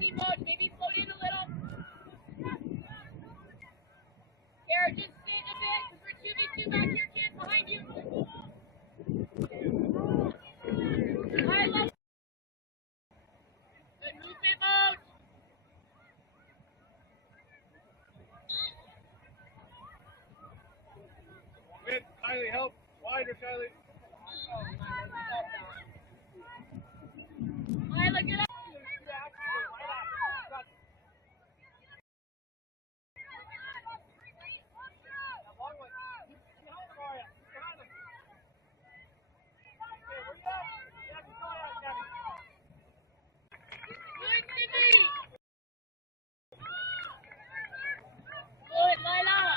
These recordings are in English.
easy, Moj. Maybe float in a little. Garrett, just sit a bit because we're 2v2 back here, kids, behind you. Lilah. Good movement, Moj. Wait, Kylie, help. Wider, Kylie. Lilah, get up. Good, Lilah.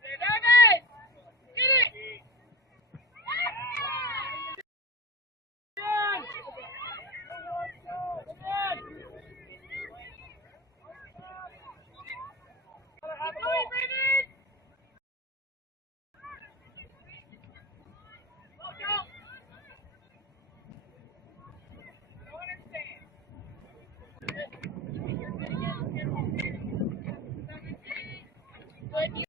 You're nervous. Get it. Keep going, Raven. Look out. Don't understand. Good. You're good again. Good.